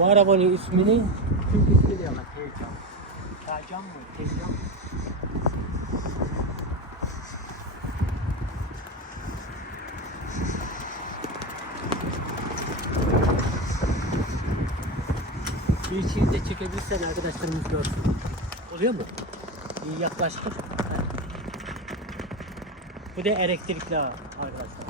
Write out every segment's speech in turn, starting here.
arabanın ismini Türk ismi diyorlar. Heyecan. Heyecan mı? Heyecan mı? Bir içini de çekebilirsen arkadaşlarımız görsün. Oluyor mu? İyi yaklaştır. Bu da elektrikli arkadaşlar.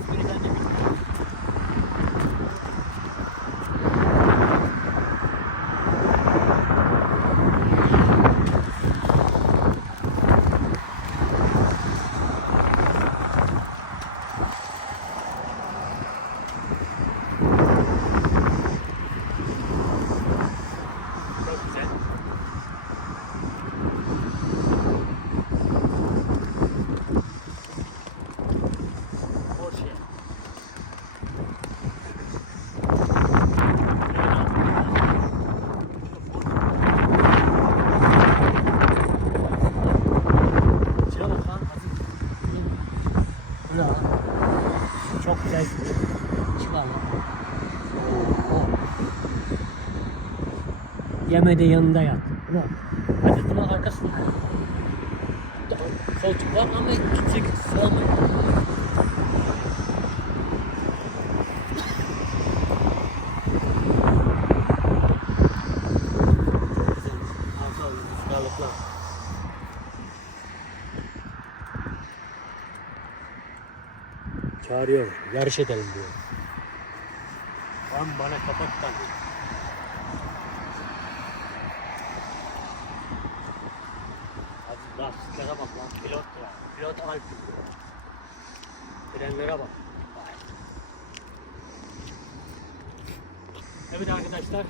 İsmini ben de bilmiyorum. Çok güzel. Porsche. Şuna bak lan, hafif. Bu ne lan? Çok güzel. Çıkar lan. Oo. Yemede yanında yat. Ulan. Hadi bunun arkasında. Koltuk var ama gidecek sığamıyor. Çağırıyor. Yarış edelim diyor. Lan bana kapat lan. Hadi lastiklere bak lan. Pilot ya. Pilot Alp. Frenlere bak. Evet arkadaşlar.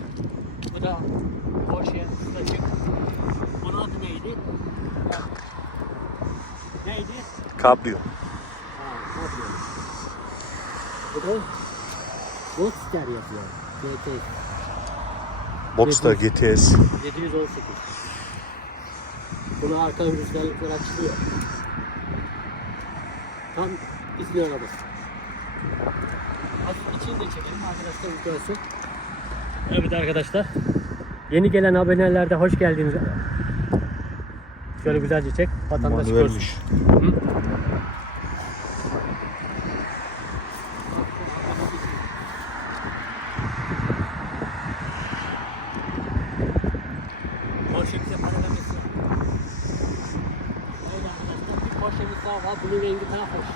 Bu da Porsche Slacık. Bunun adı neydi? Neydi? Cabrio. Ha, Cabrio. Bu da Boxster yazıyor. GT Boxster GTS. 718. Bunu arka rüzgarlıklar açılıyor. Tam izliyor araba. Hafif içini de çekelim arkadaşlar görsün. Evet arkadaşlar. Yeni gelen abonelerde hoş geldiniz. Şöyle güzelce çek. Vatandaş görsün. Manuelmiş. Hı? Porsche bize para vermesin. Evet arkadaşlar bir Porsche'miz daha. Bunun rengi daha hoş.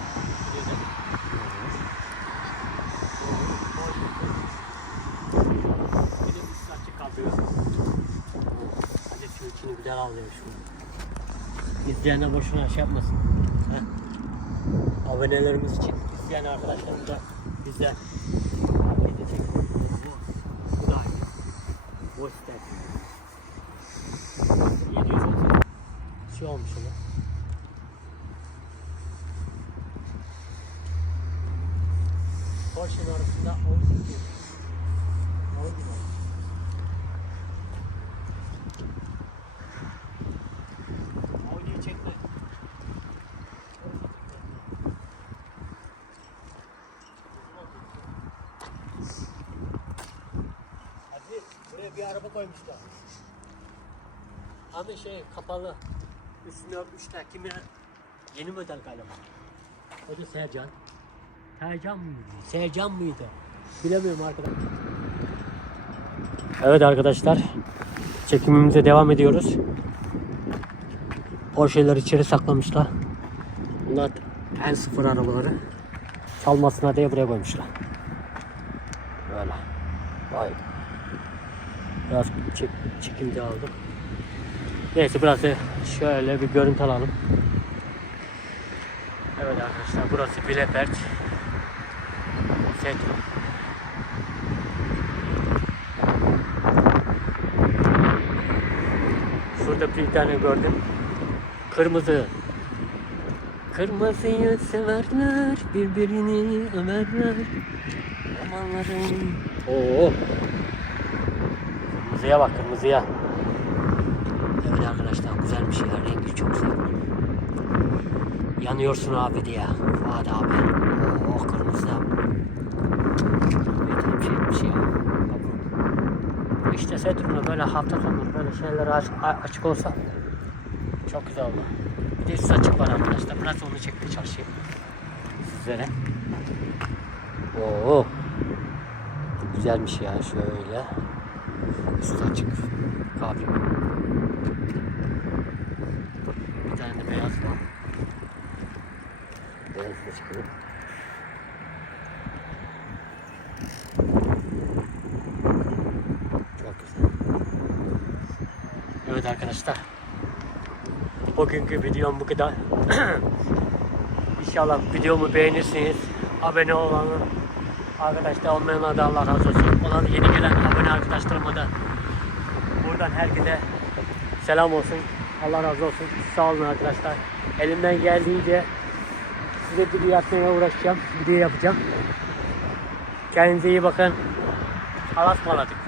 Bir de üst açık kalıyor. Hadi şu içini güzel al demiş bunu. İzleyenler boşuna şey yapmasın. Heh. Abonelerimiz için izleyen arkadaşlarımız da bizler. Bu ister. 730 şey olmuş ama. Porsche'nin arasında 18 Audi var. Audi'yi çekme. Hadi buraya bir araba koymuşlar. Abi şey kapalı. Üstünü örtmüşler. Kimi yeni model galiba. O da Sercan. Sercan mıydı? Sercan mıydı? Bilemiyorum arkadaşlar. Evet arkadaşlar. Çekimimize devam ediyoruz. Porsche'leri içeri saklamışlar. Bunlar en sıfır arabaları. Çalmasına diye buraya koymuşlar. Böyle. Vay. Biraz çek, çekimde aldım. Neyse burası şöyle bir görüntü alalım. Evet arkadaşlar burası Bielefeld. Setrum. Şurada bir tane gördüm. Kırmızı. Kırmızıyı severler, birbirini ömerler. Amanların. Oo. Kırmızıya bak kırmızıya. Evet arkadaşlar güzelmiş ya. Rengi çok güzel. Yanıyorsun abi diye. Fuat abi. Oh kırmızı. Yeter bir şeymiş ya. İşte Sedrun'da böyle hafta sonu böyle şeyler açık olsa çok güzel olur. Bir de üst açık var arkadaşlar. Biraz onu çekmeye çalışayım. Sizlere. Oo. Güzelmiş ya şöyle. Üst açık. Kahve. Bir tane de beyaz var. Beyaz da çıkıyor. Çok güzel. Evet arkadaşlar. Bugünkü videom bu kadar. İnşallah videomu beğenirsiniz. Abone olanı arkadaşlar olmayanlar da Allah razı olsun. Olan yeni gelen abone arkadaşlarıma da buradan herkese selam olsun. Allah razı olsun. Sağ olun arkadaşlar. Elimden geldiğince size video yapmaya uğraşacağım. Video yapacağım. Kendinize iyi bakın. Allah'a ısmarladık.